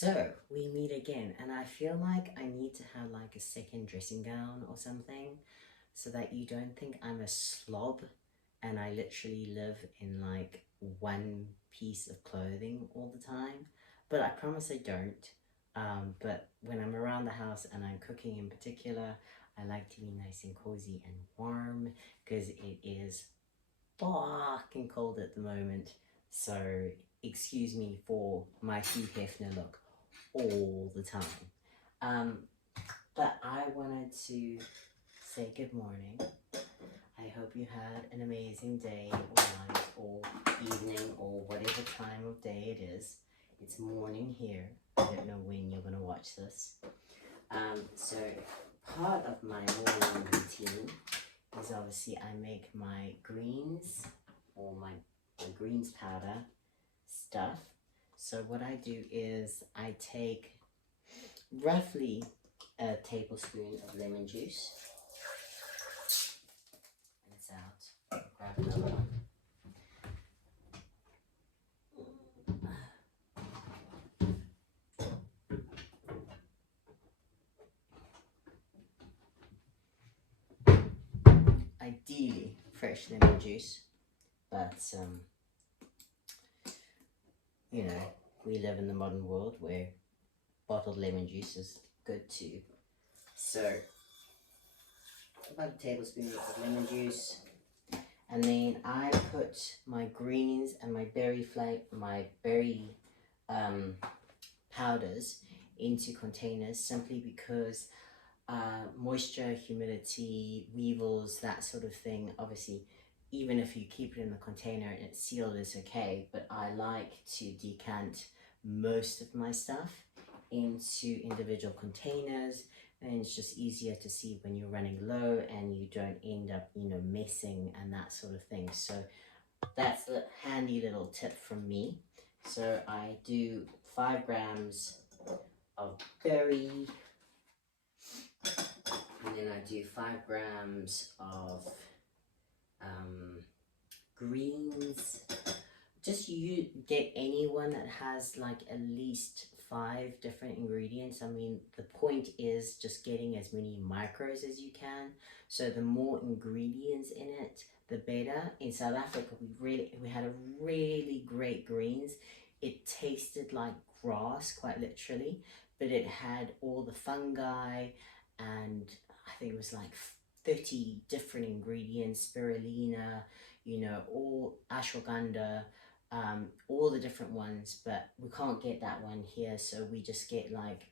So we meet again, and I feel like I need to have like a second dressing gown or something so that you don't think I'm a slob and I literally live in like one piece of clothing all the time. But I promise I don't. But when I'm around the house and I'm cooking in particular, I like to be nice and cozy and warm because it is fucking cold at the moment. So excuse me for my Hugh Hefner look all the time. Um, but I wanted to say good morning. I hope you had an amazing day or night or evening or whatever time of day it is. It's morning here. I don't know when you're going to watch this. So part of my morning routine is obviously I make my greens or my greens powder stuff. So what I do is I take roughly a tablespoon of lemon juice. It's out. Grab another one. Ideally fresh lemon juice, but you know, we live in the modern world where bottled lemon juice is good too. So about a tablespoon of lemon juice, and then I put my greens and my berry powders into containers simply because moisture, humidity, weevils, that sort of thing. Obviously, even if you keep it in the container and it's sealed, it's okay, but I like to decant most of my stuff into individual containers, and it's just easier to see when you're running low and you don't end up, you know, messing and that sort of thing. So that's a handy little tip from me. So I do 5 grams of berry, and then I do 5 grams of greens. Just you get anyone that has like at least 5 different ingredients. I mean, the point is just getting as many micros as you can. So the more ingredients in it, the better. In South Africa, we had a really great greens. It tasted like grass, quite literally, but it had all the fungi, and I think it was like 30 different ingredients, spirulina, you know, all ashwagandha, all the different ones, but we can't get that one here, so we just get like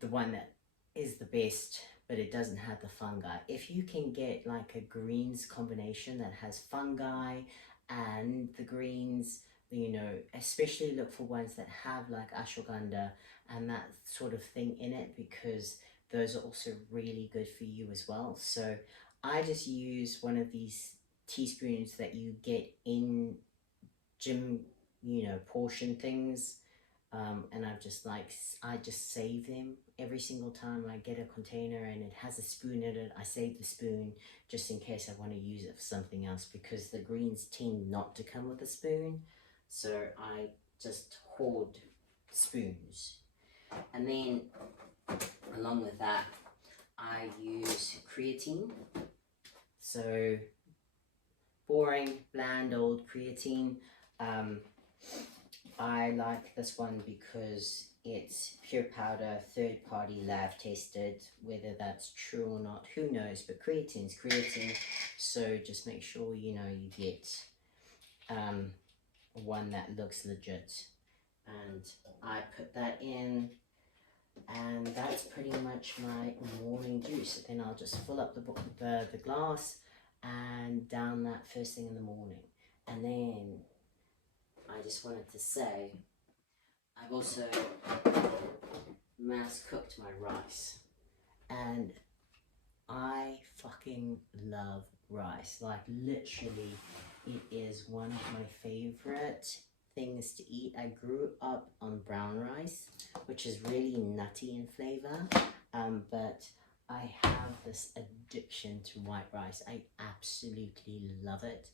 the one that is the best, but it doesn't have the fungi. If you can get like a greens combination that has fungi and the greens, you know, especially look for ones that have like ashwagandha and that sort of thing in it, because those are also really good for you as well. So I just use one of these teaspoons that you get in gym, you know, portion things, and I just save them every single time I get a container and it has a spoon in it. I save the spoon just in case I want to use it for something else, because the greens tend not to come with a spoon, so I just hoard spoons. And then along with that, I use creatine. So boring, bland old creatine. I like this one because it's pure powder, third-party lab tested. Whether that's true or not, who knows, but creatine's creatine. So just make sure, you know, you get one that looks legit. And I put that in, and that's pretty much my morning juice. Then I'll just fill up the glass and down that first thing in the morning. And then I just wanted to say, I've also mass cooked my rice, and I fucking love rice. Like literally, it is one of my favorite things to eat. I grew up on brown rice, which is really nutty in flavor, but I have this addiction to white rice. I absolutely love it.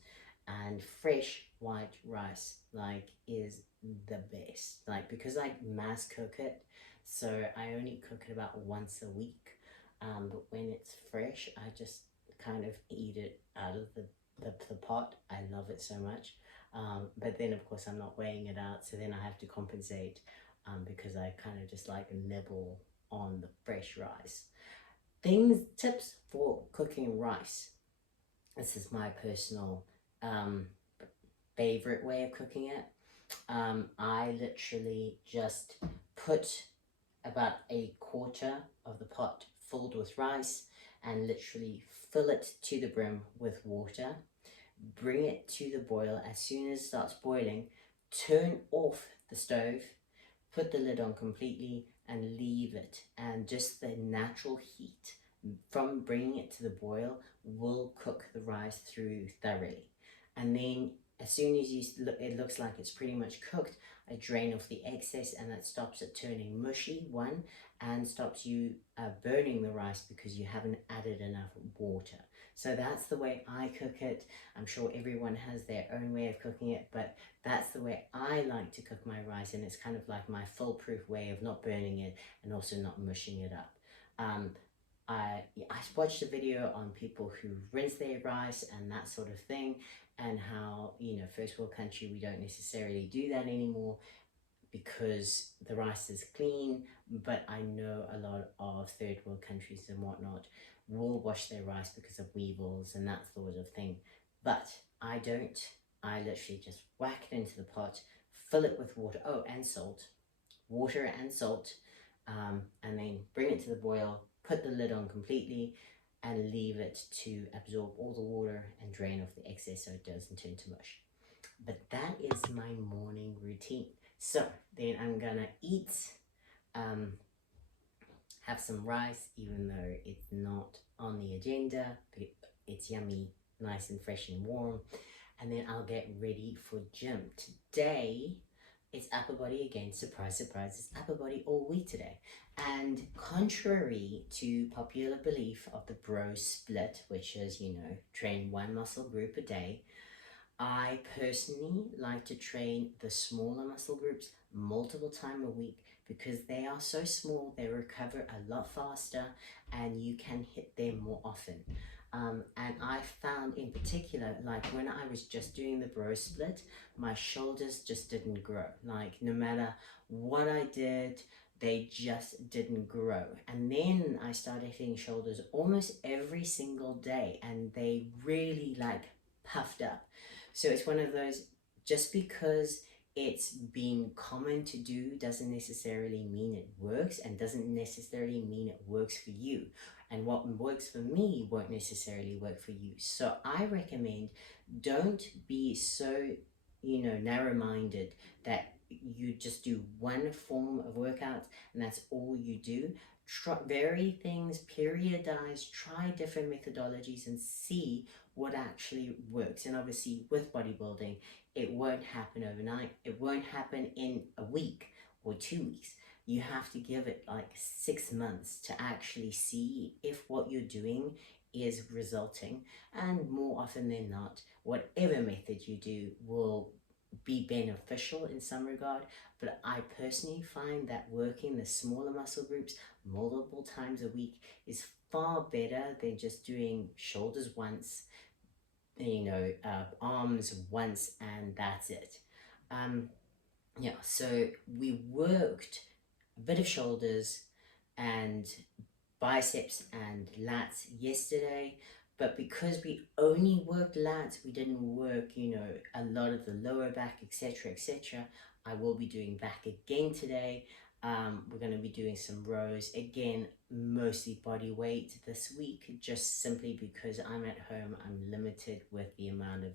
and fresh white rice like is the best, like, because I mass cook it, so I only cook it about once a week. But when it's fresh, I just kind of eat it out of the pot. I love it so much. But then of course I'm not weighing it out, so then I have to compensate, because I kind of just like nibble on the fresh rice. Tips for cooking rice. This is my personal favorite way of cooking it. I literally just put about a quarter of the pot filled with rice and literally fill it to the brim with water. Bring it to the boil. As soon as it starts boiling, turn off the stove, put the lid on completely and leave it, and just the natural heat from bringing it to the boil will cook the rice through thoroughly. And then as soon as it looks like it's pretty much cooked, I drain off the excess, and that stops it turning mushy, one, and stops you burning the rice because you haven't added enough water. So that's the way I cook it. I'm sure everyone has their own way of cooking it, but that's the way I like to cook my rice, and it's kind of like my foolproof way of not burning it and also not mushing it up. I watched a video on people who rinse their rice and that sort of thing, and how, you know, first world country, we don't necessarily do that anymore because the rice is clean. But I know a lot of third world countries and whatnot will wash their rice because of weevils and that sort of thing. But I don't. I literally just whack it into the pot, fill it with water, oh, and salt, water and salt, and then bring it to the boil, put the lid on completely, and leave it to absorb all the water and drain off the excess so it doesn't turn to mush. But that is my morning routine. So then I'm gonna eat, have some rice, even though it's not on the agenda, but it's yummy, nice and fresh and warm. And then I'll get ready for gym. Today, it's upper body again. Surprise, surprise, it's upper body all week today. And contrary to popular belief of the bro split, which is, you know, train one muscle group a day, I personally like to train the smaller muscle groups multiple times a week because they are so small, they recover a lot faster and you can hit them more often. And I found in particular, like when I was just doing the bro split, my shoulders just didn't grow. Like no matter what I did, they just didn't grow. And then I started hitting shoulders almost every single day and they really like puffed up. So it's one of those, just because it's been common to do doesn't necessarily mean it works, and doesn't necessarily mean it works for you. And what works for me won't necessarily work for you. So I recommend, don't be so, you know, narrow-minded that you just do one form of workouts and that's all you do. Vary things, periodize, try different methodologies and see what actually works. And obviously with bodybuilding, it won't happen overnight. It won't happen in a week or 2 weeks. You have to give it like 6 months to actually see if what you're doing is resulting. And more often than not, whatever method you do will be beneficial in some regard. But I personally find that working the smaller muscle groups multiple times a week is far better than just doing shoulders once, you know, arms once, and that's it. Yeah, so we worked a bit of shoulders and biceps and lats yesterday, but because we only worked lats, we didn't work, you know, a lot of the lower back, etc., etc. I will be doing back again today. We're going to be doing some rows again, mostly body weight this week, just simply because I'm at home. I'm limited with the amount of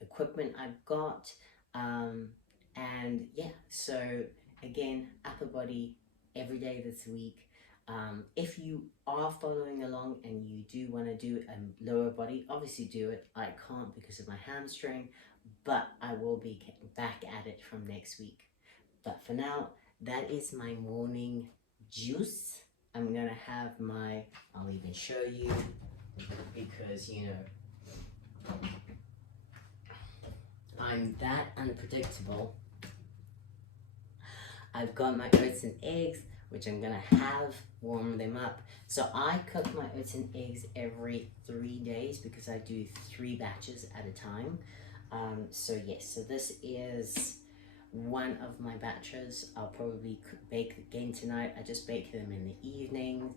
equipment I've got, and yeah, so again, upper body every day this week. If you are following along and you do want to do a lower body, obviously do it. I can't because of my hamstring, but I will be back at it from next week. But for now, that is my morning juice. I'm gonna have my, I'll even show you, because, you know, I'm that unpredictable. I've got my oats and eggs, which I'm gonna have, warm them up. So I cook my oats and eggs every 3 days because I do 3 batches at a time. So yes, so this is one of my batches. I'll probably bake again tonight. I just bake them in the evening.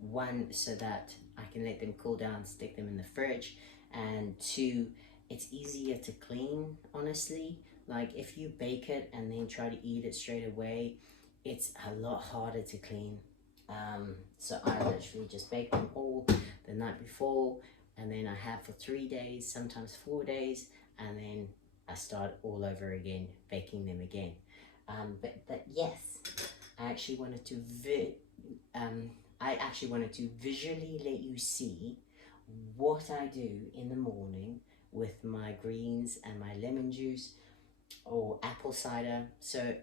One, so that I can let them cool down, stick them in the fridge, and 2, it's easier to clean, honestly. Like if you bake it and then try to eat it straight away, it's a lot harder to clean. So I literally just bake them all the night before, and then I have for 3 days, sometimes 4 days, and then I start all over again, baking them again. But yes, I actually wanted to visually let you see what I do in the morning with my greens and my lemon juice or apple cider. So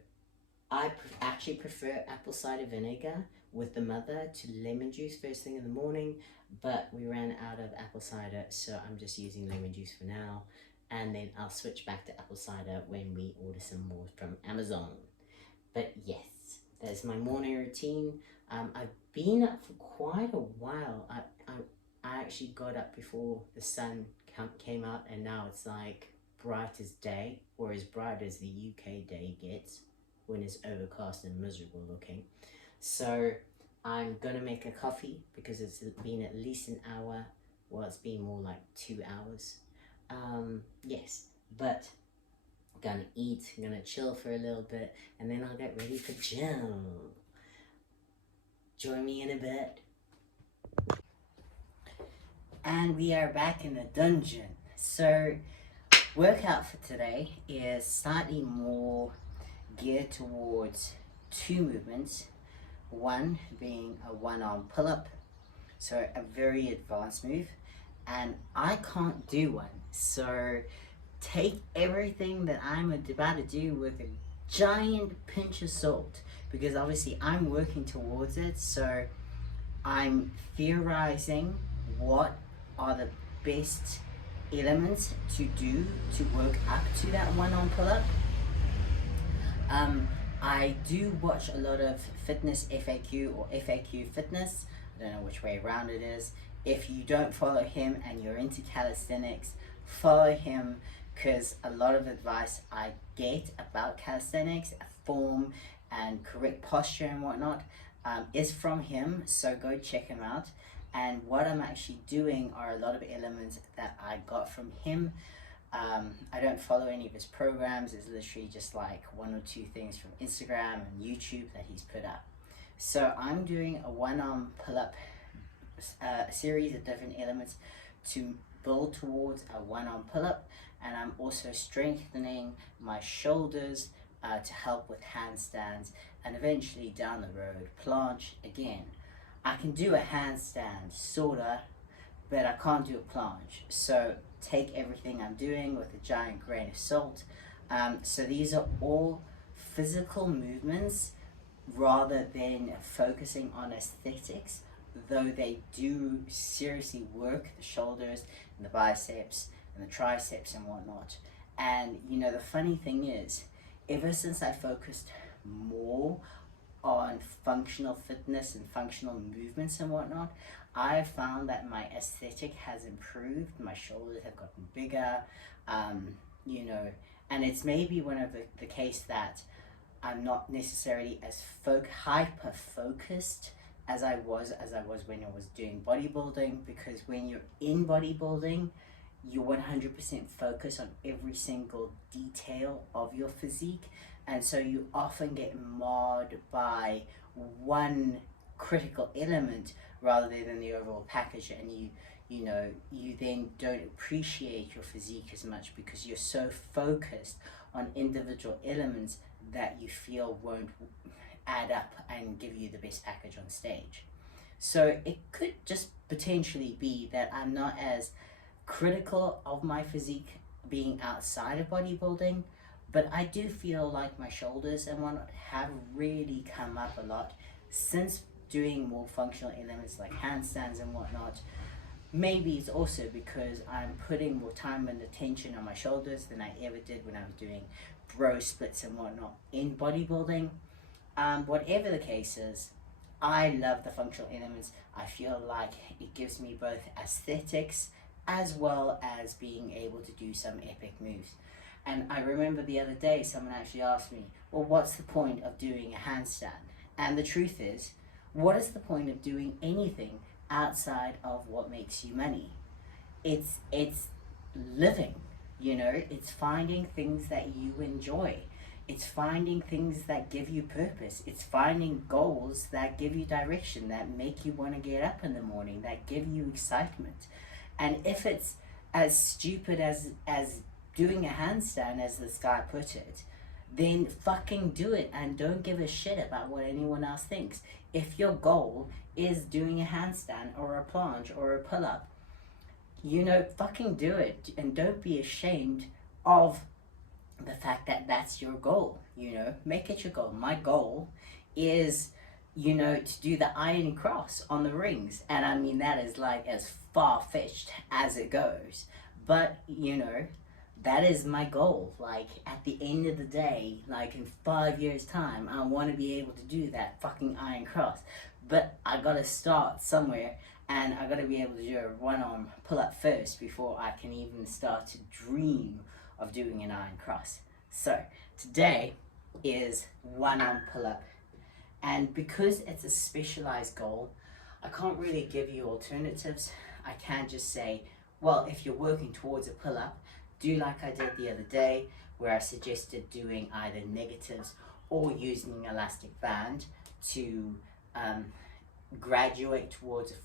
I actually prefer apple cider vinegar with the mother to lemon juice first thing in the morning, but we ran out of apple cider, so I'm just using lemon juice for now, and then I'll switch back to apple cider when we order some more from Amazon. But yes, that's my morning routine. I've been up for quite a while. I actually got up before the sun came out, and now it's like bright as day, or as bright as the UK day gets when it's overcast and miserable looking. So I'm gonna make a coffee because it's been at least an hour. Well, it's been more like 2 hours. Yes, but gonna eat, gonna chill for a little bit, and then I'll get ready for gym. Join me in a bit. And we are back in the dungeon. So workout for today is slightly more geared towards 2 movements. One being a 1-arm pull-up, so a very advanced move, and I can't do one. So take everything that I'm about to do with a giant pinch of salt, because obviously I'm working towards it. So I'm theorizing what are the best elements to do to work up to that 1-arm pull-up. I do watch a lot of fitness FAQ or FAQ fitness. I don't know which way around it is. If you don't follow him and you're into calisthenics, follow him, because a lot of advice I get about calisthenics, form and correct posture and whatnot, is from him. So go check him out. And what I'm actually doing are a lot of elements that I got from him. I don't follow any of his programs. It's literally just like 1 or 2 things from Instagram and YouTube that he's put up. So I'm doing a 1-arm pull-up series of different elements to build towards a 1-arm pull-up, and I'm also strengthening my shoulders to help with handstands, and eventually down the road planche again. I can do a handstand sorta, but I can't do a planche. So take everything I'm doing with a giant grain of salt. So these are all physical movements rather than focusing on aesthetics, though they do seriously work the shoulders and the biceps and the triceps and whatnot. And you know, the funny thing is, ever since I focused more on functional fitness and functional movements and whatnot, I've found that my aesthetic has improved. My shoulders have gotten bigger, you know, and it's maybe one of the case that I'm not necessarily as hyper focused as I was when I was doing bodybuilding, because when you're in bodybuilding, you're 100% focused on every single detail of your physique, and so you often get marred by one critical element rather than the overall package, and you know, you then don't appreciate your physique as much because you're so focused on individual elements that you feel won't add up and give you the best package on stage. So it could just potentially be that I'm not as critical of my physique being outside of bodybuilding, but I do feel like my shoulders and whatnot have really come up a lot since doing more functional elements like handstands and whatnot. maybe it's also because I'm putting more time and attention on my shoulders than I ever did when I was doing bro splits and whatnot in bodybuilding. Whatever the case is, I love the functional elements. I feel like it gives me both aesthetics as well as being able to do some epic moves. And I remember the other day someone actually asked me, well, what's the point of doing a handstand? And the truth is, what is the point of doing anything outside of what makes you money? It's living, you know, it's finding things that you enjoy. It's finding things that give you purpose. It's finding goals that give you direction, that make you want to get up in the morning, that give you excitement. And if it's as stupid as doing a handstand, as this guy put it, then fucking do it and don't give a shit about what anyone else thinks. If your goal is doing a handstand or a planche or a pull-up, you know, fucking do it, and don't be ashamed of the fact that that's your goal. You know, make it your goal. My goal is, you know, to do the iron cross on the rings, and I mean that is like as far-fetched as it goes, but you know, that is my goal. Like at the end of the day, like in 5 years time, I want to be able to do that fucking iron cross, but I gotta start somewhere, and I gotta be able to do a one-arm pull-up first before I can even start to dream of doing an iron cross. So today is one-arm pull-up, and because it's a specialized goal, I can't really give you alternatives. I can just say, well, if you're working towards a pull-up, do like I did the other day, where I suggested doing either negatives or using an elastic band to graduate towards a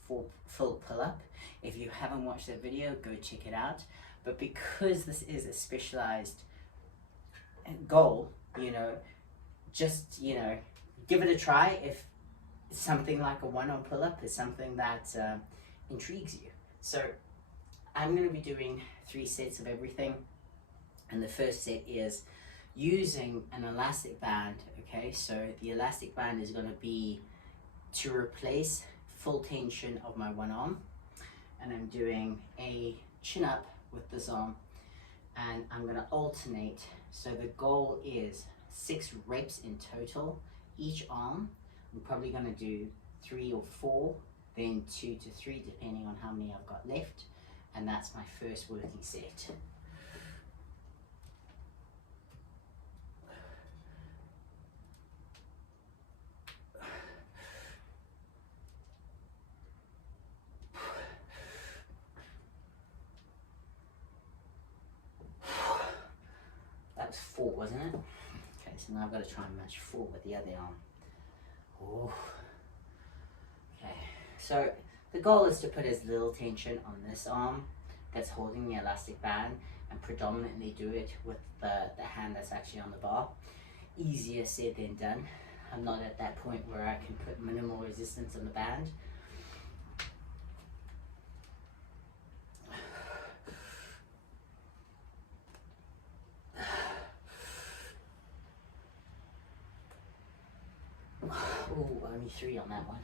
full pull-up. If you haven't watched that video, go check it out. But because this is a specialized goal, you know, just, you know, give it a try if something like a one-arm pull-up is something that intrigues you. So I'm going to be doing 3 sets of everything, and the first set is using an elastic band. Okay, so the elastic band is going to be to replace full tension of my one arm, and I'm doing a chin up with this arm, and I'm going to alternate. So the goal is 6 reps in total each arm. I'm probably going to do 3 or 4, then 2 to 3 depending on how many I've got left, and that's my first working set. That was 4, wasn't it? Okay, so now I've got to try and match 4 with the other arm. Oh. Okay, so the goal is to put as little tension on this arm that's holding the elastic band, and predominantly do it with the hand that's actually on the bar. Easier said than done. I'm not at that point where I can put minimal resistance on the band. Oh, only 3 on that one.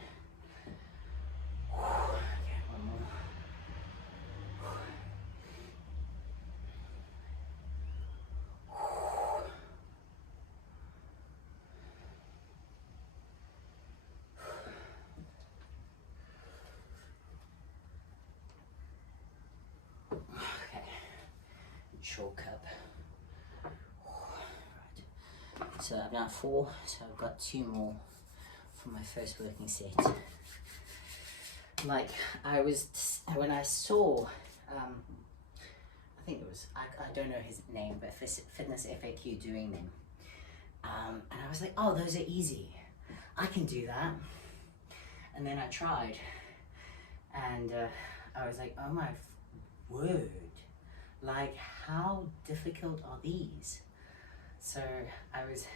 Okay, one more. Okay, short cup. Right. So I've done 4, so I've got 2 more for my first working set. Like when I saw, I think it was, I don't know his name, but Fitness FAQ doing them, and I was like, oh, those are easy, I can do that. And then I tried, and I was like, oh my word, like how difficult are these? So I was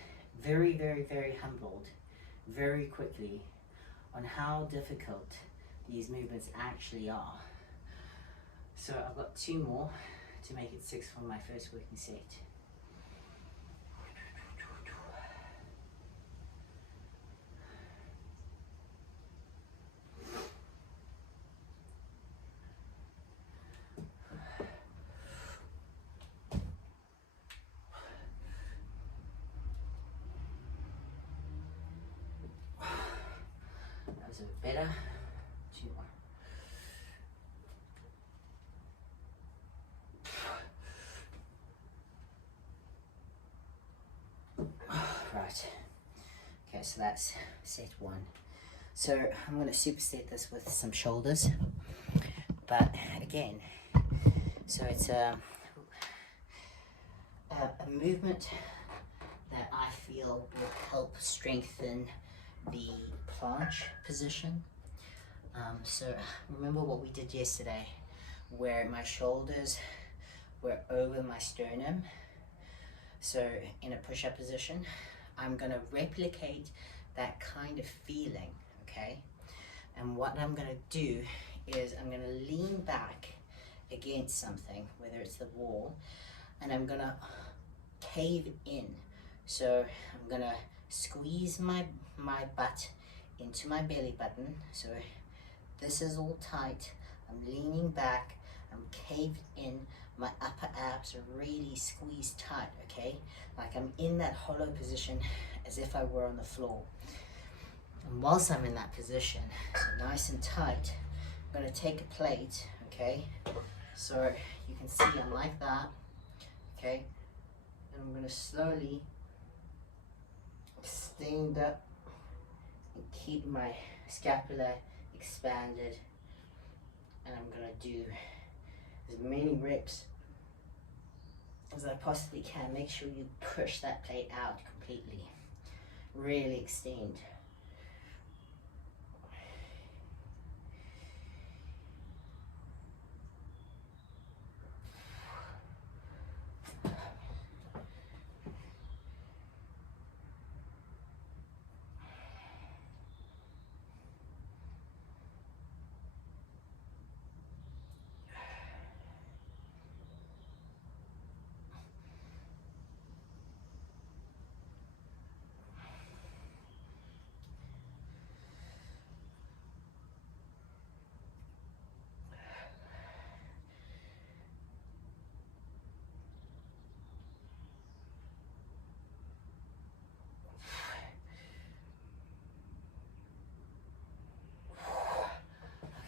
very, very, very humbled very quickly on how difficult these movements actually are. So I've got 2 more to make it 6 for my first working set. a bit better. 2 more. Right. Okay, so that's set 1. So I'm going to superset this with some shoulders, but again, so it's a movement that I feel will help strengthen the planche position. So remember what we did yesterday, where my shoulders were over my sternum. So in a push-up position, I'm going to replicate that kind of feeling, okay? And what I'm going to do is I'm going to lean back against something, whether it's the wall, and I'm going to cave in. So I'm going to squeeze my butt into my belly button. So this is all tight. I'm leaning back. I'm caved in. My upper abs are really squeezed tight, okay? Like I'm in that hollow position as if I were on the floor. And whilst I'm in that position, so nice and tight, I'm going to take a plate, okay? So you can see I'm like that, okay? And I'm going to slowly stand up and keep my scapula expanded. And I'm going to do as many reps as I possibly can. Make sure you push that plate out completely. Really extend.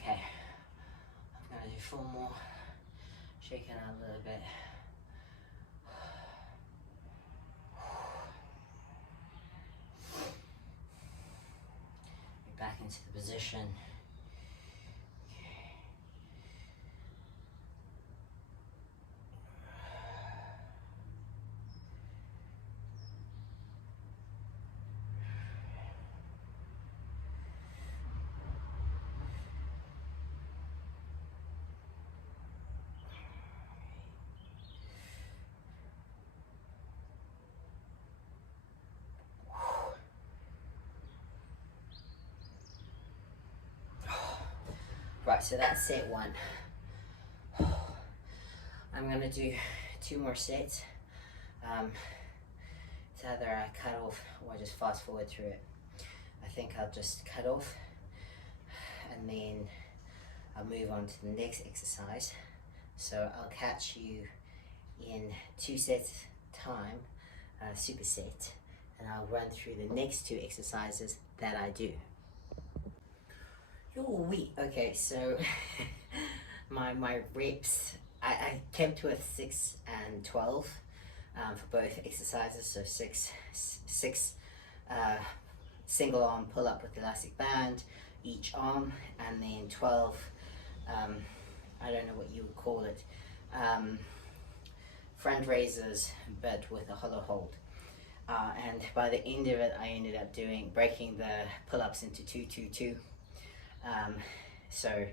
Okay, I'm going to do 4 more. Shake it out a little bit. Get back into the position. Right, so that's set 1. I'm going to do 2 more sets. It's either I cut off or I just fast forward through it. I think I'll just cut off and then I'll move on to the next exercise. So I'll catch you in 2 sets time, superset, and I'll run through the next 2 exercises that I do. Okay, so my reps, I kept with 6 and 12 for both exercises. So six single arm pull up with elastic band each arm, and then 12 I don't know what you would call it, front raisers but with a hollow hold. And by the end of it, I ended up breaking the pull-ups into 2-2-2. So,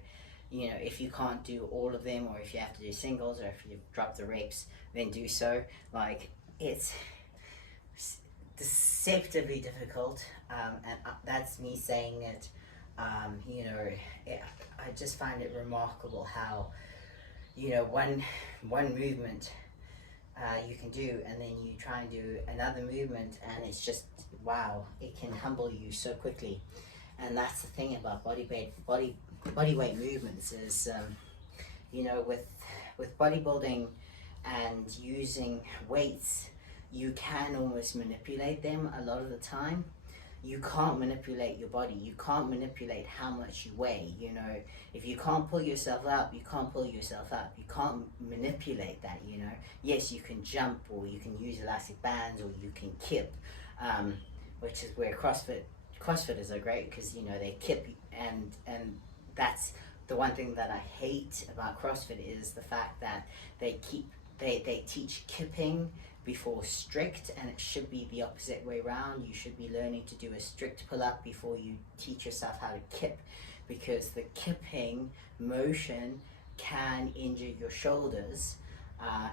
you know, if you can't do all of them, or if you have to do singles, or if you drop the reps, then do so. Like, it's deceptively difficult, and that's me saying it. You know, I just find it remarkable how, you know, one movement you can do, and then you try and do another movement, and it's just, wow, it can humble you so quickly. And that's the thing about body weight movements is, you know, with bodybuilding and using weights, you can almost manipulate them a lot of the time. you can't manipulate your body. You can't manipulate how much you weigh. You know, if you can't pull yourself up, you can't pull yourself up. You can't manipulate that, you know. Yes, you can jump, or you can use elastic bands, or you can kip, which is where CrossFitters are great, because, you know, they kip, and that's the one thing that I hate about CrossFit, is the fact that they teach kipping before strict, and it should be the opposite way around. You should be learning to do a strict pull-up before you teach yourself how to kip, because the kipping motion can injure your shoulders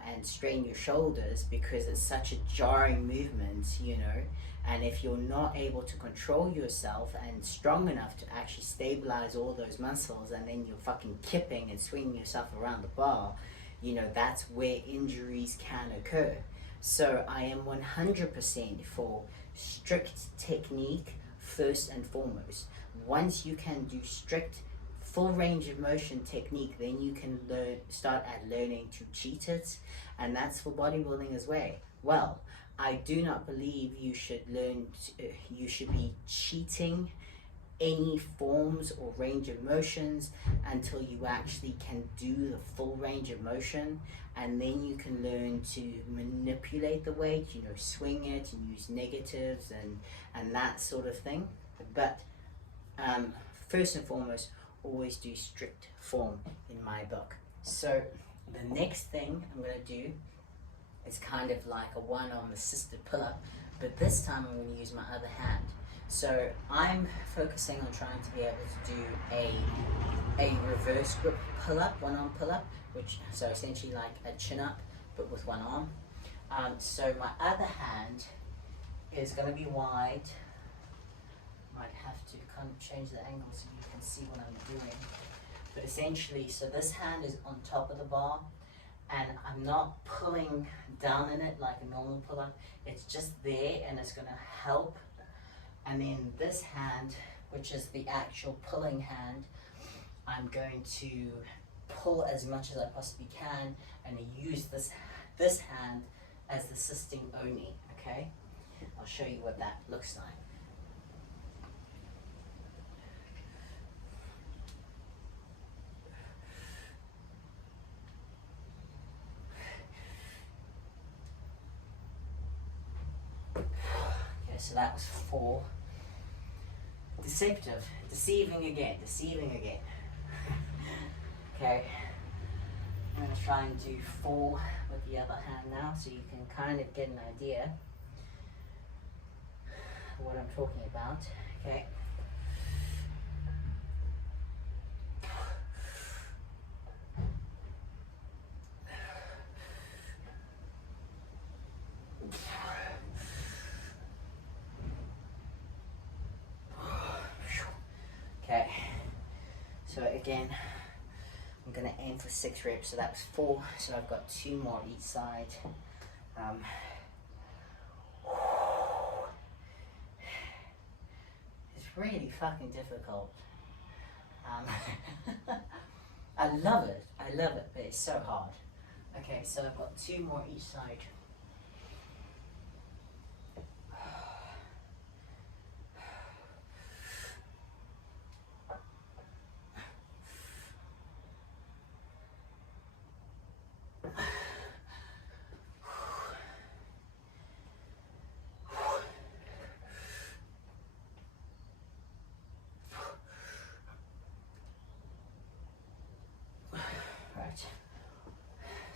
and strain your shoulders, because it's such a jarring movement, you know. And if you're not able to control yourself and strong enough to actually stabilize all those muscles, and then you're fucking kipping and swinging yourself around the bar, you know, that's where injuries can occur. So I am 100% for strict technique first and foremost. Once you can do strict full range of motion technique, then you can start at learning to cheat it, and that's for bodybuilding as well. I do not believe you should you should be cheating any forms or range of motions until you actually can do the full range of motion, and then you can learn to manipulate the weight, you know, swing it and use negatives and that sort of thing. But first and foremost, always do strict form in my book. So the next thing I'm going to do is kind of like a one-arm assisted pull-up, but this time I'm going to use my other hand. So I'm focusing on trying to be able to do a reverse grip pull-up, one-arm pull-up, so essentially like a chin-up, but with one arm. So my other hand is going to be wide. Might have to kind of change the angle so you can see what I'm doing. But essentially, so this hand is on top of the bar, and I'm not pulling down in it like a normal pull-up. It's just there, and it's going to help. And then this hand, which is the actual pulling hand, I'm going to pull as much as I possibly can, and use this hand as assisting only, okay? I'll show you what that looks like. Okay, so that was 4. Deceiving again. Okay, I'm going to try and do 4 with the other hand now, so you can kind of get an idea of what I'm talking about. Okay. Okay, so again, I'm going to aim for 6 reps, so that was 4, so I've got 2 more each side. It's really fucking difficult. I love it, but it's so hard. Okay, so I've got 2 more each side.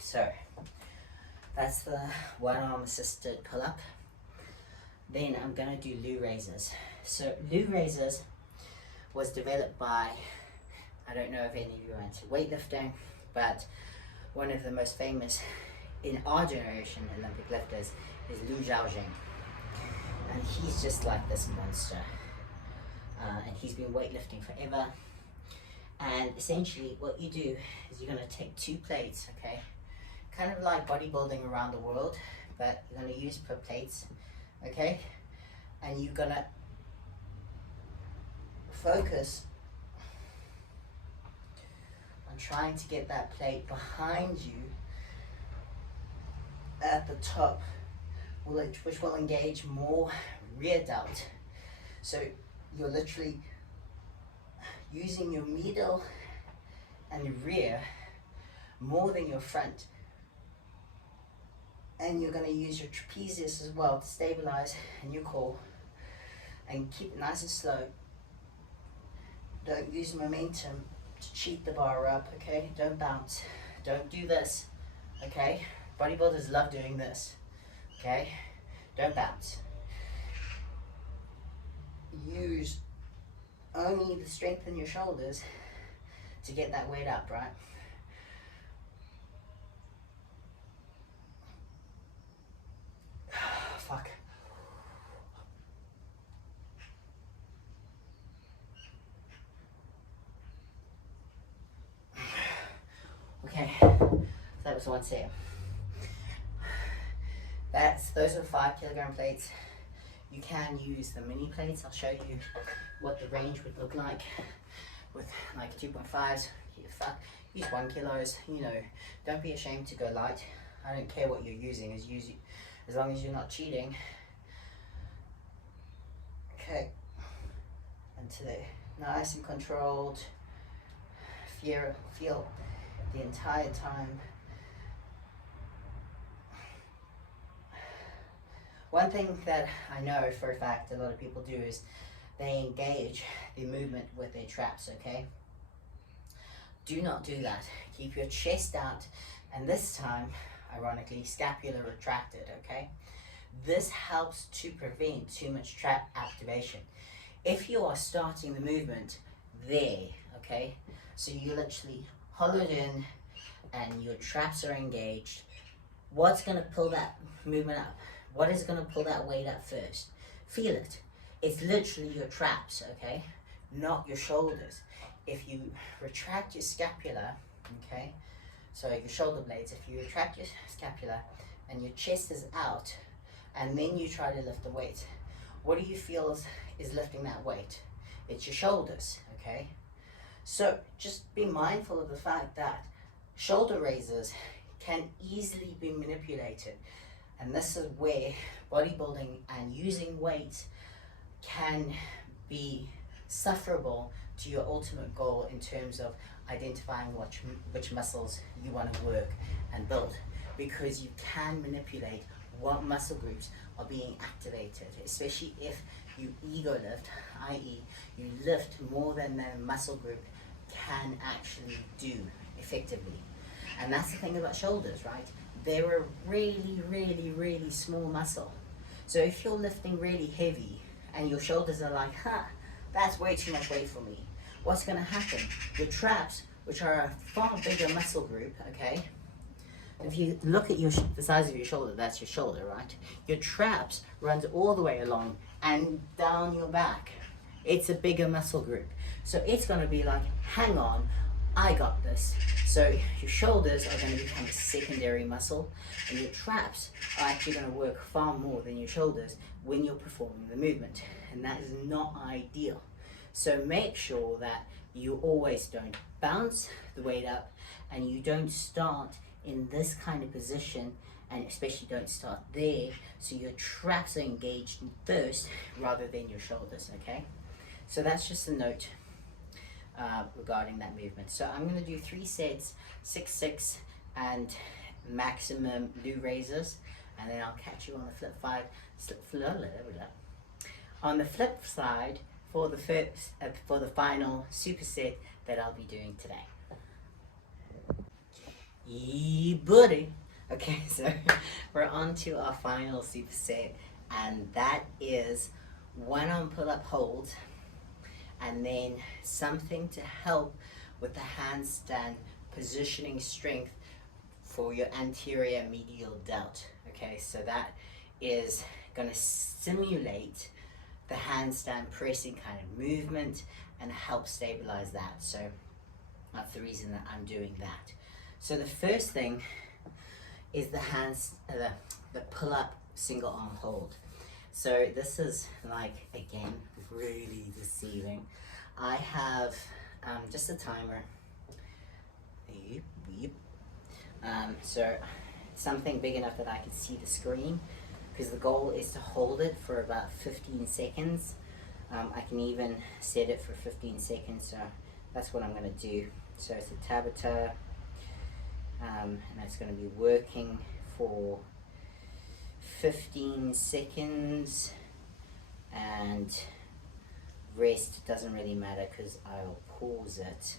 So that's the one-arm assisted pull-up. Then I'm going to do loo raises. So loo raises was developed by, I don't know if any of you are into weightlifting, but one of the most famous in our generation Olympic lifters is Lu Zhaojing. And he's just like this monster. And he's been weightlifting forever. And essentially what you do is you're going to take 2 plates, okay? Kind of like bodybuilding around the world, but you're going to use per plates, okay? And you're going to focus on trying to get that plate behind you at the top, which will engage more rear delt. So you're literally using your middle and rear more than your front. And you're going to use your trapezius as well to stabilize in your core and keep it nice and slow. Don't use momentum to cheat the bar up, okay? Don't bounce. Don't do this, okay? Bodybuilders love doing this, okay? Don't bounce. Use only the strength in your shoulders to get that weight up, right? Fuck. Okay, that was one set. Those are 5 kilogram plates. You can use the mini plates. I'll show you what the range would look like with like 2.5s. Use 1 kilos. You know, don't be ashamed to go light. I don't care what you're using, as long as you're not cheating. Okay, and today, nice and controlled. Feel the entire time. One thing that I know for a fact a lot of people do is they engage the movement with their traps, okay? Do not do that. Keep your chest out, and this time, ironically, scapula retracted, okay? This helps to prevent too much trap activation. If you are starting the movement there, okay? So you literally hollowed in and your traps are engaged. What's gonna pull that movement up? What is gonna pull that weight up first? Feel it. It's literally your traps, okay? Not your shoulders. If you retract your scapula, okay? So your shoulder blades, if you retract your scapula and your chest is out, and then you try to lift the weight, what do you feel is lifting that weight? It's your shoulders, okay? So just be mindful of the fact that shoulder raisers can easily be manipulated. And this is where bodybuilding and using weights can be sufferable to your ultimate goal in terms of identifying which muscles you want to work and build, because you can manipulate what muscle groups are being activated, especially if you ego lift, i.e. you lift more than the muscle group can actually do effectively. And that's the thing about shoulders, right? They're a really, really, really small muscle. So if you're lifting really heavy and your shoulders are like, that's way too much weight for me, what's gonna happen? Your traps, which are a far bigger muscle group, okay? If you look at the size of your shoulder, that's your shoulder, right? Your traps runs all the way along and down your back. It's a bigger muscle group. So it's gonna be like, hang on, I got this. So your shoulders are going to become a secondary muscle, and your traps are actually going to work far more than your shoulders when you're performing the movement, and that is not ideal. So make sure that you always don't bounce the weight up, and you don't start in this kind of position, and especially don't start there, so your traps are engaged first rather than your shoulders, okay? So that's just a note regarding that movement. So I'm going to do 3 sets, 6, and maximum loo raises, and then I'll catch you on the flip side. On the flip side for the final superset that I'll be doing today. Yee buddy. Okay, so we're on to our final superset, and that is 1 arm pull-up hold, and then something to help with the handstand positioning strength for your anterior medial delt. Okay, so that is going to simulate the handstand pressing kind of movement and help stabilize that. So that's the reason that I'm doing that. So the first thing is the pull-up single arm hold. So this is, like, again, really deceiving. I have just a timer. So something big enough that I can see the screen, because the goal is to hold it for about 15 seconds. I can even set it for 15 seconds, so that's what I'm going to do. So it's a Tabata, and it's going to be working for 15 seconds, and rest doesn't really matter because I'll pause it.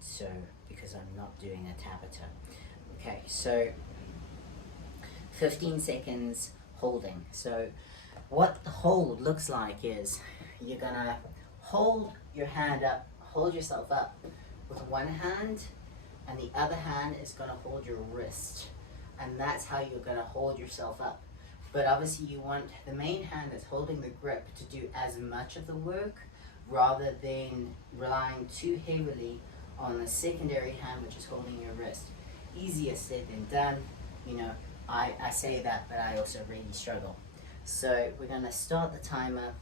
So because I'm not doing a Tabata. Okay, so 15 seconds holding. So what the hold looks like is you're gonna hold your hand up, hold yourself up with one hand, and the other hand is gonna hold your wrist, and that's how you're gonna hold yourself up. But obviously you want the main hand that's holding the grip to do as much of the work rather than relying too heavily on the secondary hand, which is holding your wrist. Easier said than done. You know, I say that, but I also really struggle. So we're gonna start the timer,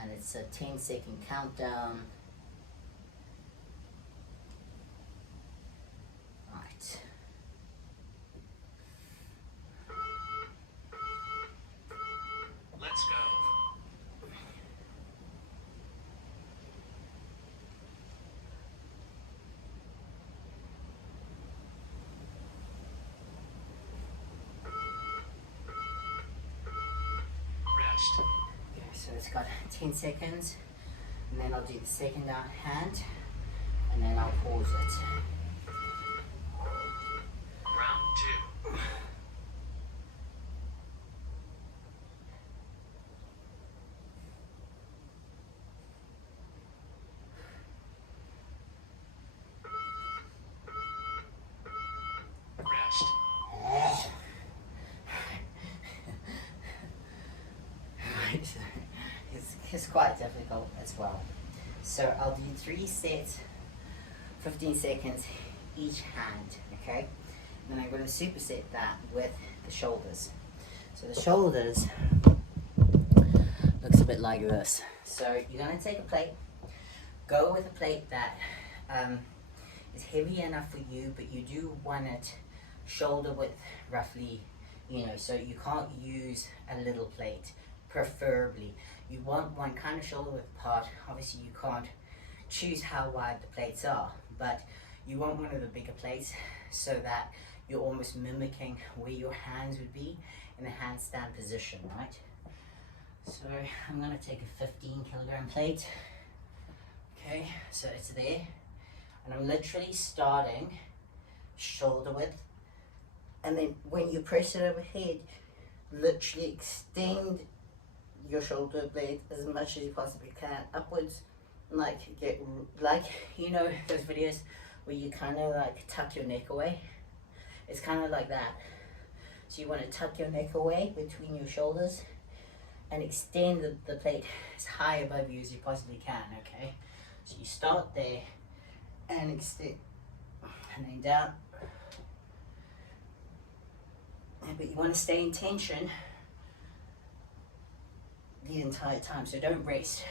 and it's a 10-second countdown. Right. Let's go. Rest. Okay, so it's got 10 seconds, and then I'll do the second hand, and then I'll pause it. Round 2. Rest. It's quite difficult as well. So I'll do 3 sets, 15 seconds each hand, okay? And then I'm going to superset that with the shoulders. So the shoulders looks a bit like this. So you're going to take a plate, go with a plate that is heavy enough for you, but you do want it shoulder width roughly, you know, so you can't use a little plate. Preferably you want one kind of shoulder width apart. Obviously you can't choose how wide the plates are, but you want one of the bigger plates so that you're almost mimicking where your hands would be in a handstand position, right? So I'm going to take a 15 kilogram plate. Okay, so it's there, and I'm literally starting shoulder width, and then when you press it overhead, literally extend your shoulder blade as much as you possibly can upwards, like get like, you know, those videos where you kind of like tuck your neck away. It's kind of like that. So you want to tuck your neck away between your shoulders and extend the plate as high above you as you possibly can. Okay, so you start there and extend, and then down, but you want to stay in tension the entire time, so don't rest.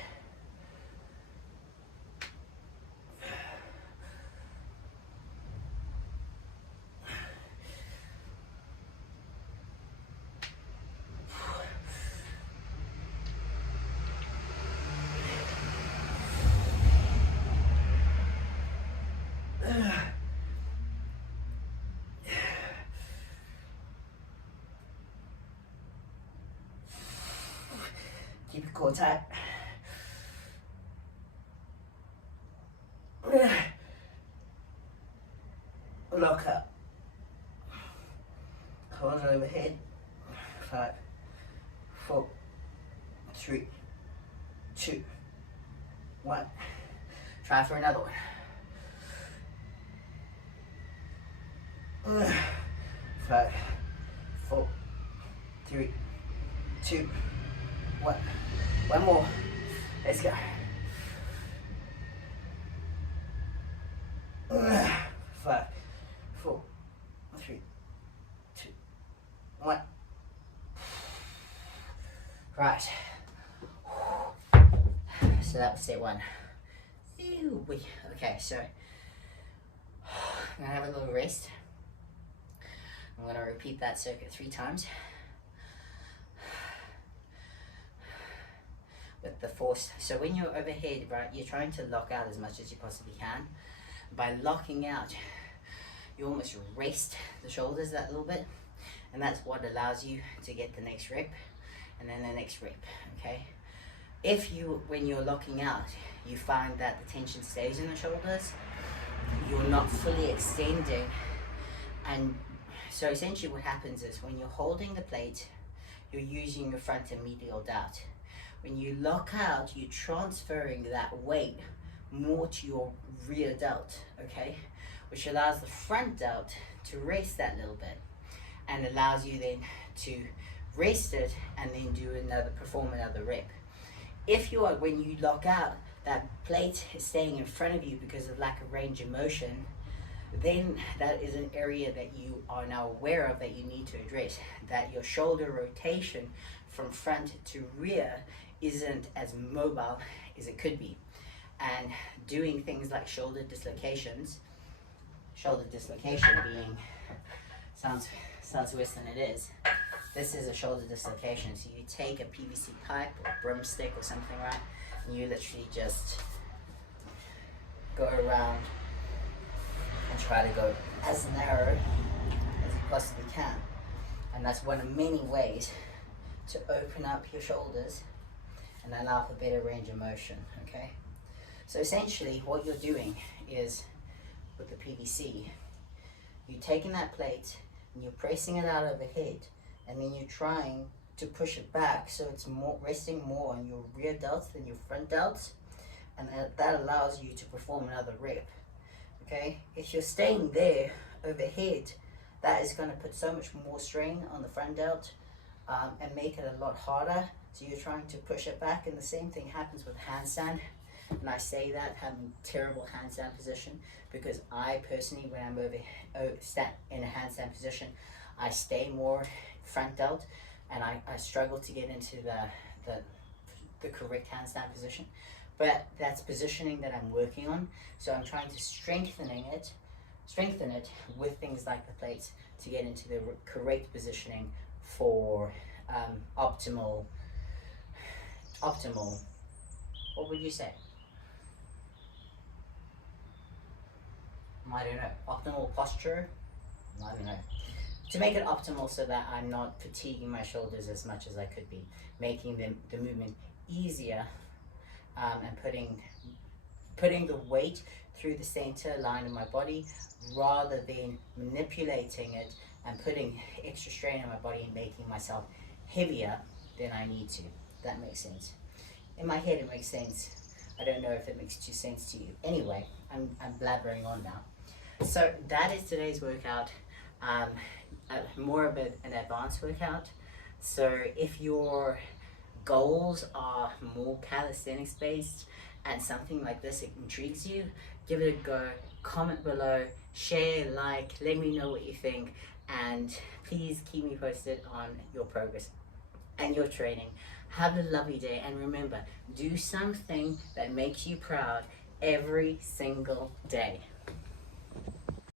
Keep your core tight. Lock up. Hold it overhead. 5, 4, 3, 2, 1. Try for another one. 5, 4, 3, 2, 1. One more. Let's go. 5, 4, 3, 2, 1. Right. So that was set 1. Okay, so I'm gonna have a little rest. I'm gonna repeat that circuit 3 times. with the force. So when you're overhead, right, you're trying to lock out as much as you possibly can. By locking out, you almost rest the shoulders that little bit, and that's what allows you to get the next rep and then the next rep. Okay, if you, when you're locking out, you find that the tension stays in the shoulders, you're not fully extending. And so essentially what happens is when you're holding the plate, you're using your front and medial delt. When you lock out, you're transferring that weight more to your rear delt, okay, which allows the front delt to rest that little bit, and allows you then to rest it and then perform another rep. If you are, when you lock out, that plate is staying in front of you because of lack of range of motion, then that is an area that you are now aware of that you need to address, that your shoulder rotation from front to rear isn't as mobile as it could be. And doing things like shoulder dislocation being, sounds worse than it is. This is a shoulder dislocation. So you take a PVC pipe or broomstick or something, right, and you literally just go around and try to go as narrow as you possibly can. And that's one of many ways to open up your shoulders and allow for better range of motion, okay? So essentially what you're doing is, with the PVC, you're taking that plate and you're pressing it out overhead, and then you're trying to push it back so it's more resting more on your rear delts than your front delts, and that allows you to perform another rep. Okay, if you're staying there overhead, that is going to put so much more strain on the front delt and make it a lot harder. So you're trying to push it back, and the same thing happens with handstand. And I say that having terrible handstand position, because I personally, when I'm in a handstand position, I stay more front delt, and I struggle to get into the correct handstand position. But that's positioning that I'm working on. So I'm trying to strengthen it with things like the plates to get into the correct positioning for optimal, what would you say? I don't know, optimal posture? I don't know. To make it optimal so that I'm not fatiguing my shoulders as much as I could be, making the movement easier, and putting the weight through the center line of my body rather than manipulating it and putting extra strain on my body and making myself heavier than I need to. That makes sense. In my head it makes sense. I don't know if it makes too sense to you. Anyway, I'm blabbering on now. So that is today's workout. More of an advanced workout. So if your goals are more calisthenics based and something like this intrigues you, give it a go. Comment below, share, like, let me know what you think, and please keep me posted on your progress and your training. Have a lovely day, and remember, do something that makes you proud every single day.